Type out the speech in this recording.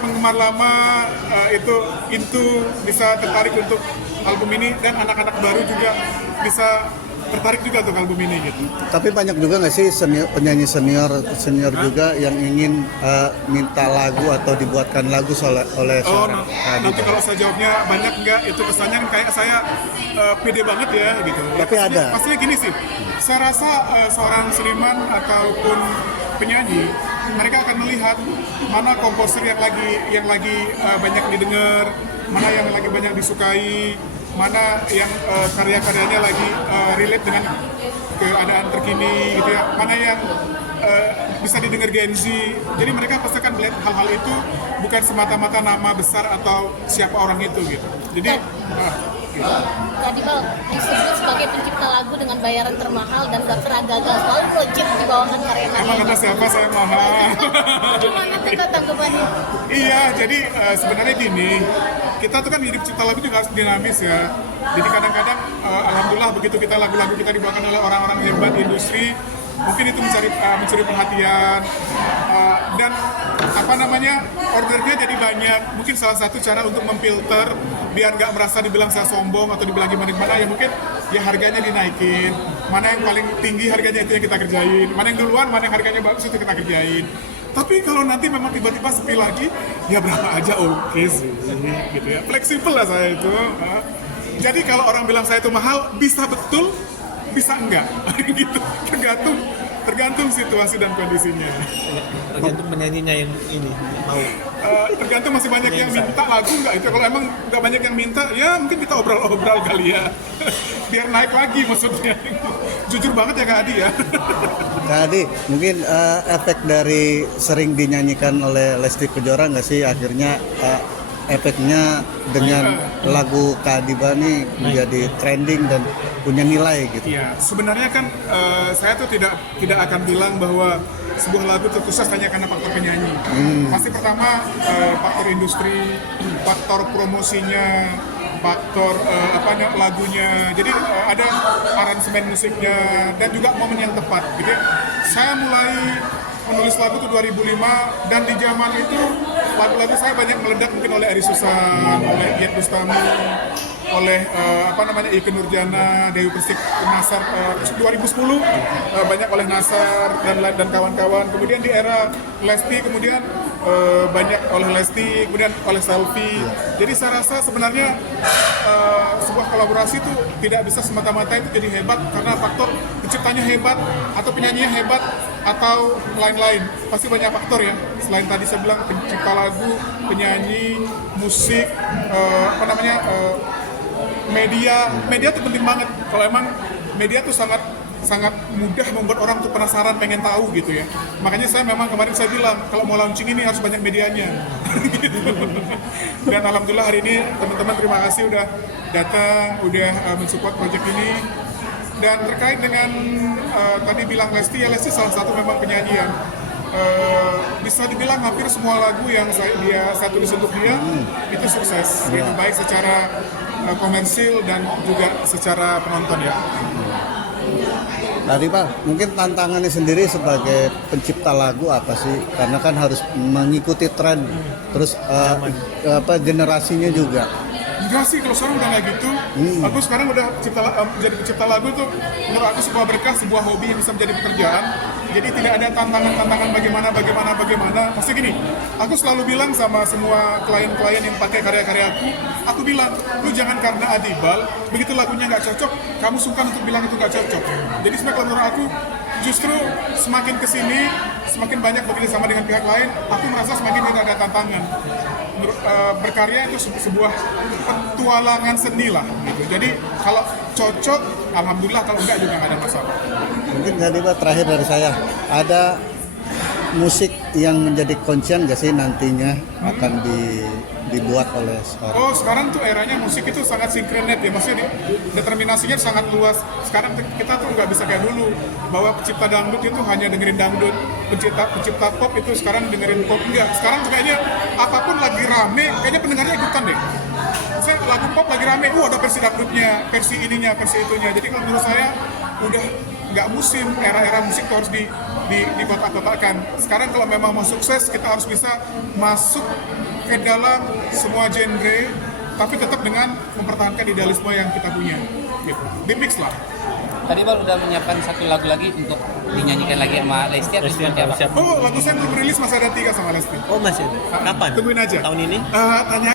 penggemar lama itu bisa tertarik untuk album ini, dan anak-anak baru juga bisa tertarik juga untuk album ini gitu. Tapi banyak juga nggak sih penyanyi senior juga yang ingin minta lagu atau dibuatkan lagu oleh seorang nanti kalau saya jawabnya banyak nggak, itu kesannya kan kayak saya pede banget ya gitu. Tapi ada. Pastinya gini sih, saya rasa seorang seniman ataupun penyanyi, mereka akan melihat mana komposer yang lagi banyak didengar, mana yang lagi banyak disukai, mana yang karya-karyanya lagi relate dengan keadaan terkini gitu ya, mana yang bisa didengar Gen Z. Jadi mereka pasti akan melihat hal-hal itu, bukan semata-mata nama besar atau siapa orang itu gitu. Jadi Tadi Bal disebut sebagai pencipta lagu dengan bayaran termahal dan gak pernah gagal, selalu legit dibawakan karya-karya. emang kata siapa saya mahal? Gimana tuh tanggapannya? Iya, jadi sebenarnya gini, kita tuh kan hidup cipta lagu juga harus dinamis ya. Jadi kadang-kadang alhamdulillah begitu lagu-lagu kita dibawakan oleh orang-orang hebat di industri, mungkin itu mencuri perhatian, dan ordernya jadi banyak. Mungkin salah satu cara untuk memfilter biar nggak merasa dibilang saya sombong atau dibilang gimana ya, mungkin ya harganya dinaikin. Mana yang paling tinggi harganya itu yang kita kerjain, mana yang duluan, mana yang harganya bagus itu kita kerjain. Tapi kalau nanti memang tiba-tiba sepi lagi, ya berapa aja oke sih gitu ya, fleksibel lah saya itu. Jadi kalau orang bilang saya itu mahal, bisa betul, bisa enggak gitu, tergantung situasi dan kondisinya. Tergantung penyanyinya yang ini mau. Tergantung, masih banyak yang minta lagu enggak itu. Kalau emang nggak banyak yang minta, ya mungkin kita obrol-obrol kali ya biar naik lagi maksudnya. Jujur banget ya Kak Adi ya. Kak Adi, mungkin efek dari sering dinyanyikan oleh Lesti Kejora nggak sih akhirnya efeknya dengan lagu Kak Adi Bani menjadi trending dan punya nilai gitu. Iya, sebenarnya kan saya tuh tidak akan bilang bahwa sebuah lagu terkhusus hanya karena faktor penyanyi. Pasti pertama faktor industri, faktor promosinya, faktor lagunya. Jadi ada aransemen musiknya dan juga momen yang tepat. Jadi saya mulai menulis lagu itu 2005, dan di zaman itu lagu-lagu saya banyak meledak, mungkin oleh Ari Susan, oleh Iyeth Bustami, oleh Ikke Nurjana, Dewi Persik, Nasar. 2010 banyak oleh Nasar dan kawan-kawan. Kemudian di era Lesti kemudian banyak oleh Lesti, kemudian oleh Selfie. Jadi saya rasa sebenarnya sebuah kolaborasi itu tidak bisa semata-mata itu jadi hebat karena faktor penciptanya hebat atau penyanyinya hebat atau lain-lain. Pasti banyak faktor ya. Selain tadi saya bilang pencipta lagu, penyanyi, musik, media tuh penting banget. Kalau emang media tuh sangat mudah membuat orang tuh penasaran, pengen tahu gitu ya. Makanya saya memang kemarin saya bilang kalau mau launching ini harus banyak medianya. Gitu. Dan alhamdulillah hari ini teman-teman terima kasih udah datang, udah mensupport project ini. Dan terkait dengan tadi bilang Lesti, ya Lesti salah satu memang penyanyi yang bisa dibilang hampir semua lagu yang saya tulis untuk dia itu sukses, yaitu baik secara komersil dan juga secara penonton ya. Tadi Pak, mungkin tantangannya sendiri sebagai pencipta lagu apa sih? Karena kan harus mengikuti tren, terus generasinya juga. Enggak sih, kalau sekarang udah kayak gitu. Aku sekarang udah jadi pencipta lagu itu menurut aku sebuah berkah, sebuah hobi yang bisa menjadi pekerjaan. Jadi tidak ada tantangan bagaimana. Pasti gini, aku selalu bilang sama semua klien-klien yang pakai karya-karya aku bilang, lu jangan karena Adibal, begitu lagunya nggak cocok, kamu sungkan untuk bilang itu nggak cocok. Jadi sebenarnya kalau menurut aku, justru semakin kesini, semakin banyak bekerja sama dengan pihak lain, aku merasa semakin tidak ada tantangan. Berkarya itu sebuah petualangan seni lah gitu. Jadi kalau cocok, alhamdulillah, kalau enggak juga nggak ada masalah. Mungkin tadi Pak terakhir dari saya, ada musik yang menjadi kuncian nggak sih nantinya akan dibuat oleh seorang? Oh, sekarang tuh eranya musik itu sangat sinkronet ya, maksudnya determinasinya sangat luas. Sekarang kita tuh nggak bisa kayak dulu bahwa pencipta dangdut itu hanya dengerin dangdut, pencipta pop itu sekarang dengerin pop. Enggak, sekarang tuh kayaknya apapun lagi rame, kayaknya pendengarnya ikutan deh. Misalnya lagu pop lagi rame, ada versi dangdutnya, versi ininya, versi itunya. Jadi kalau menurut saya udah nggak musim, era-era musik itu harus di kotak-kotakan. Sekarang kalau memang mau sukses, kita harus bisa masuk ke dalam semua genre, tapi tetap dengan mempertahankan idealisme yang kita punya. Gitu. Di mix lah. Tadi Bal udah menyiapkan satu lagu lagi untuk dinyanyikan lagi sama Lesti atau Lesti seperti apa? siap. Oh, lagu saya belum rilis, masih ada 3 sama Lesti. Oh masih ada. Kapan? Tungguin aja. Tahun ini? Tanya